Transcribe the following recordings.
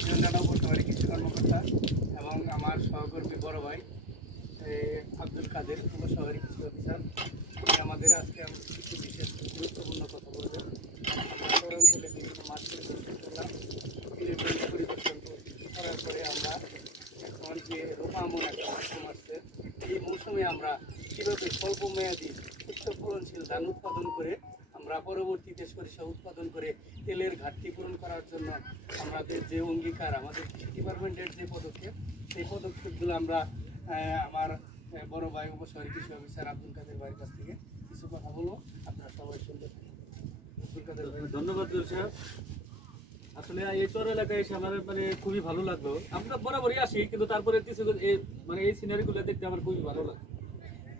জীবনদানা উপশহরে কৃষি কর্মকর্তা এবং আমার সহকর্মী বড় ভাই আব্দুল কাদের উপশহরী কৃষি অফিসার। আমাদের আজকে কিছু বিশেষ গুরুত্বপূর্ণ কথা বলবেন। আমরা শহরাঞ্চলে বিভিন্ন মাঠ পরিদর্শন করলাম। করার পরে আমরা এখন যে রোপা আমন একটা মৌসুম আসছে, এই মৌসুমে আমরা কীভাবে স্বল্প মেয়াদি উচ্চ ফলনশীল ধান উৎপাদন করে আমরা পরবর্তী পরবর্তীতে সরিষা উৎপাদন করে তেলের ঘাটতি পূরণ করার জন্য আমাদের যে অঙ্গীকার, আমাদের কৃষি ডিপার্টমেন্টের যে পদক্ষেপ, সেই পদক্ষেপগুলো আমরা আমার বড় ভাই উপশহরী কৃষি অফিসার আব্দুল কাদের ভাইয়ের কাছ থেকে কিছু কথা বলব। আপনারা সবাই শুনতে। আব্দুল কাদের ভাই। ধন্যবাদ আসলে এই চর এলাকায় এসে আমার মানে খুবই ভালো লাগল। আমরা বরাবরই আসি, কিন্তু তারপরে মানে এই সিনারিগুলো দেখতে আমার খুবই ভালো লাগে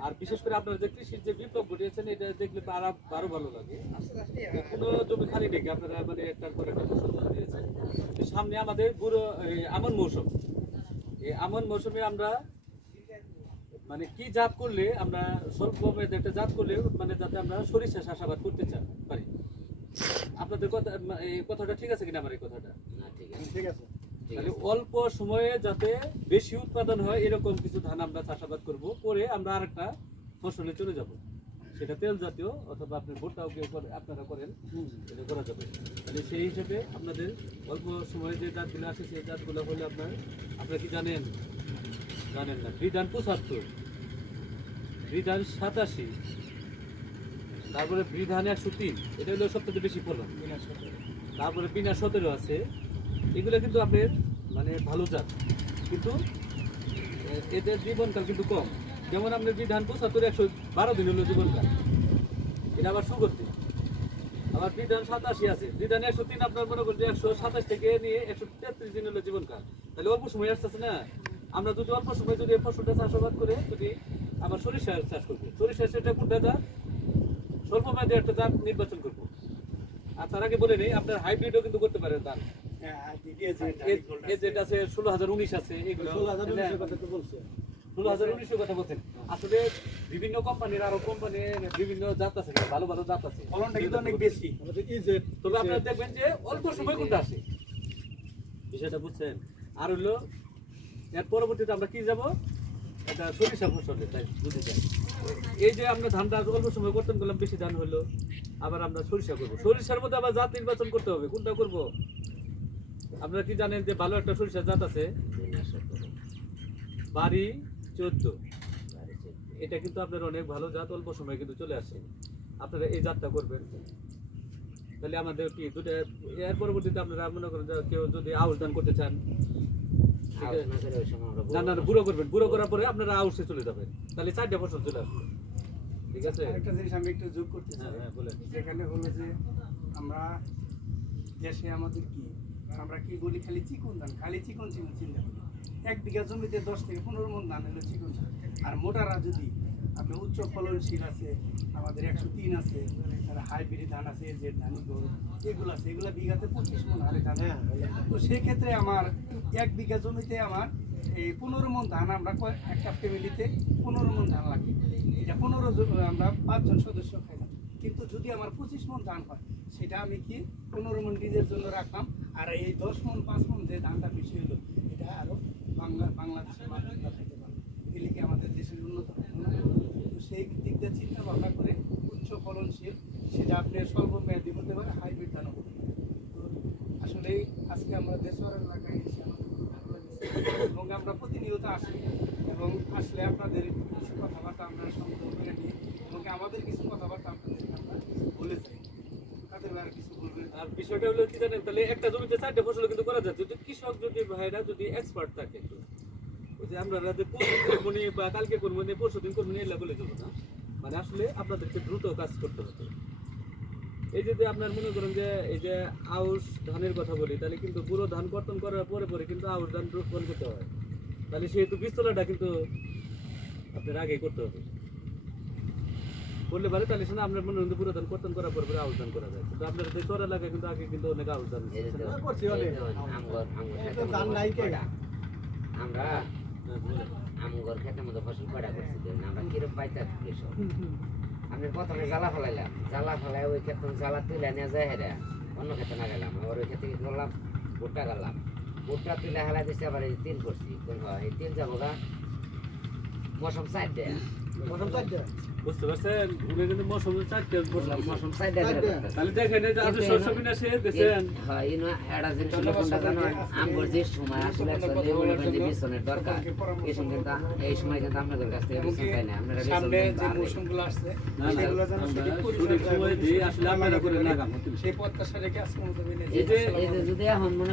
আর বিশেষ করে আপনারা যে কৃষির যে বিপ্লব ঘটিয়েছেন এটা দেখলে তো আরও আরও ভালো লাগে। কোনো জমি খালি রেখে আপনারা মানে একটার পর একটা ফসল দিয়েছেন। সামনে আমাদের পুরো এই আমন মৌসুম। এই আমন মৌসুমে আমরা মানে কি জাত করলে আমরা স্বল্প মেয়াদে একটা জাত করলে মানে যাতে আমরা সরিষা চাষাবাদ করতে চা- পারি। আপনাদের কথা এই কথাটা ঠিক আছে কিনা আমার এই কথাটা? ঠিক আছে। তাহলে অল্প সময়ে যাতে বেশি উৎপাদন হয় এরকম কিছু ধান আমরা চাষাবাদ করব পরে আমরা আরেকটা ফসলে চলে যাব। সেটা তেল জাতীয় অথবা আপনি ভুট্টাও কেউ আপনারা করেন এটা করা যাবে। তাহলে সেই হিসেবে আপনাদের অল্প সময়ে যে জাতগুলো আসে সেই জাতগুলো হলে আপনার আপনারা কি জানেন? জানেন না। বিধান পঁচাত্তর। বিধান সাতাশি। তারপরে বিধান একশো তিন। এটা হলো সবথেকে বেশি ফলন। তারপরে বিনা সতেরো আছে। এগুলো কিন্তু আপনার মানে ভালো জাত। কিন্তু এদের জীবনকাল কিন্তু কম। যেমন আপনার যে বিধান পঁচাত্তর একশো বারো দিন হলো জীবনকাল। এটা আবার সুগন্ধি। আবার বিধান সাতাশি আছে। বিধান একশো তিন আপনার মনে করছে একশো সাতাশ থেকে নিয়ে একশো তেত্রিশ দিন হলো জীবনকাল। তাহলে অল্প সময় আসতেছে না? আমরা যদি অল্প সময় যদি ফসলটা চাষাবাদ করে যদি আবার সরিষা চাষ করব। সরিষা সেটা কোনটা জাত? স্বল্প মেয়াদে একটা জাত নির্বাচন করব। আর তার আগে বলে নেই, আপনার হাইব্রিডও কিন্তু করতে পারেন ধান। আর দ্বিতীয় যে এ- এ যেটা আছে ষোলো হাজার উনিশ আছে এগুলো ষোলো হাজার উনিশের কথা বলছেন। আসলে বিভিন্ন কোম্পানির আরও কোম্পানির বিভিন্ন জাত আছে ভালো ভালো জাত আছে। ফলনটা কিন্তু অনেক বেশি। তবে আপনারা দেখবেন যে অল্প সময় কোনটা আসে? বিষয়টা বুঝছেন? আর হলো এর পরবর্তীতে আমরা কি যাব? এটা সরিষা ফসলে তাই এই যে আমরা ধানটা অল্প সময় করতেন বললাম বেশি ধান হলো আবার আমরা সরিষা করব। সরিষার মধ্যে আবার জাত নির্বাচন করতে হবে কোনটা করব? আপনারা কি জানেন যে ভালো একটা সরিষার জাত আছে? বাড়ি চোদ্দ। এটা কিন্তু আপনার অনেক ভালো জাত অল্প সময় কিন্তু চলে আসে। আপনারা এই জাতটা করবেন। তাহলে আমাদের কি দুটা এর পরবর্তীতে আপনারা মনে করেন কেউ যদি আউশ দান করতে চান না না বুড়ো করবেন। বুড়ো করার পরে আপনারা আউশে চলে যাবেন। তাহলে চারটে ফসল চলে আসবে। ঠিক আছে? আরেকটা জিনিস আমি একটু যোগ করতে হ্যাঁ চাই হ্যাঁ বলেন। যেখানে হলো যে আমরা দেশে আমাদের কি? আমরা কি বলি খালি চিকন ধান? খালি চিকন চিকন চিন্তা করি। এক বিঘা জমিতে দশ থেকে পনেরো মন ধান হলো চিকন ধান। আর মোটারা যদি আপনি উচ্চ ফলনশীল আছে আমাদের একশো তিন আছে হাইব্রিড ধান আছে যে ধান এগুলো আছে এগুলো বিঘাতে পঁচিশ মন হারে ধান। তো সেক্ষেত্রে আমার এক বিঘা জমিতে আমার এই পনেরো মন ধান আমরা কয়- একটা ফ্যামিলিতে পনেরো মন ধান লাগে। এটা পনেরো জন আমরা পাঁচজন সদস্য খাইলাম। কিন্তু যদি আমার পঁচিশ মন ধান হয় সেটা আমি কি পনেরো মন বীজের জন্য রাখলাম? আর এই দশ মন, পাঁচ মন যে ধানটা বেশি হলো, এটা আরও বাংলা, বাংলাদেশের মানুষরা খেতে পারবে। এলে কি আমাদের দেশের উন্নত তো সেই দিক দিয়ে চিন্তা ভাবনা করে উচ্চ ফলনশীল, সেটা আপনি স্বল্প হতে পারে, হাইব্রিড ধানও হতে পারে। তো আসলে আজকে আমরা দেশের এলাকায় এসে এবং আমরা প্রতিনিয়ত আসি এবং আসলে আপনাদের কিছু কথাবার্তা আমরা সংগ্রহ করে নিই এবং আমাদের কিছু কথাবার্তা আপনাদের আমরা বলে যাই তাদের আর কিছু বলবেন আর বিষয়টা হলো কি জানেন, তাহলে একটা জমিতে চারটে ফসল কিন্তু করা যাচ্ছে যদি কৃষক, যদি ভাইরা, যদি এক্সপার্ট থাকে ওই যে আমরা পরশু করব নি বা কালকে করব নি পরশু দিন করব নি এগুলো বলে যাব না। মানে আসলে আপনাদেরকে দ্রুত কাজ করতে হবে। এই যদি আপনার মনে করেন যে, এই যে আউশ ধানের কথা বলি, তাহলে কিন্তু পুরো ধান কর্তন করার পরে পরে কিন্তু আউশ ধান রোপণ করতে হয়। তাহলে সেহেতু বীজতলাটা কিন্তু আপনার আগেই করতে হবে। করলে পারে তাহলে শোনা আপনার মনে হয় পুরো ধান কর্তন করার পরে পরে ধান করা যায়। কিন্তু আপনার যে চড়া লাগে কিন্তু আগে কিন্তু অনেক তো- করছি অনেক। তো? আমরা হ্যাঁ। আমগর ক্ষেতের মধ্যে ফসল কয়টা করছি আমরা কিরম পাইতে কৃষক? আমি প্রথমে জ্বালা ফেলাইলাম। জ্বালা ফেলাই ওই ক্ষেত্রে জ্বালা তুলে নিয়ে যায় হেরে। অন্য ক্ষেত্রে না গেলাম আবার ওই ক্ষেত্রে করলাম ভুট্টা গেলাম। ভুট্টা তুলে হেলা দিচ্ছে আবার এই তিল করছি। কোন হয়, এই তিল যাব গা মৌসুম সাইড দেয়। বুঝতে পারছেন? উনি কিন্তু মৌসুম চারটে মৌসুম তাহলে দেখেন হ্যাঁ ইনো একটা জিনিস হলো কোনটা জানো? আমগর যে সময় আসলে যে বিছনের দরকার। এই সময় কিন্তু এই সময় কিন্তু আপনাদের কাছ থেকে বিছন পাই না। আপনারা সামনে যে মৌসুমগুলো আসছে না না সেগুলো যেন সঠিক সঠিক পরিচর্যা করে আসলে আপনারা করে লাগাম সেই প্রত্যাশা রেখে আজকে মতো এই যে এই যে যদি এখন মনে